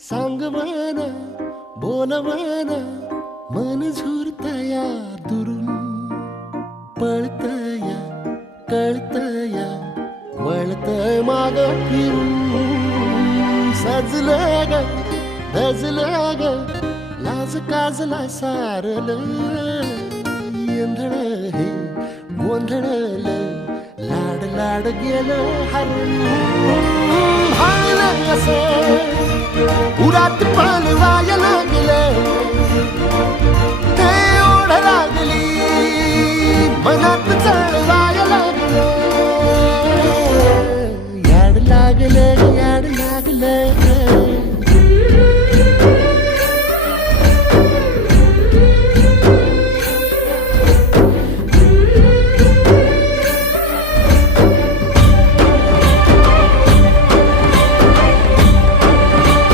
सांग म्हणा बोल म्हणा मन झुरतया दुरून पळतया कळतया वळतय माग फिरून सजलं ग धजलं ग लाज काजला सारल येंधळ हे गोंधळल लाड लाड गेलं हरून हायलं कसं उरात पान वाया लागलं ते ओढ लागली मनात चढ वाया लागलं याड लागलं याड लागलं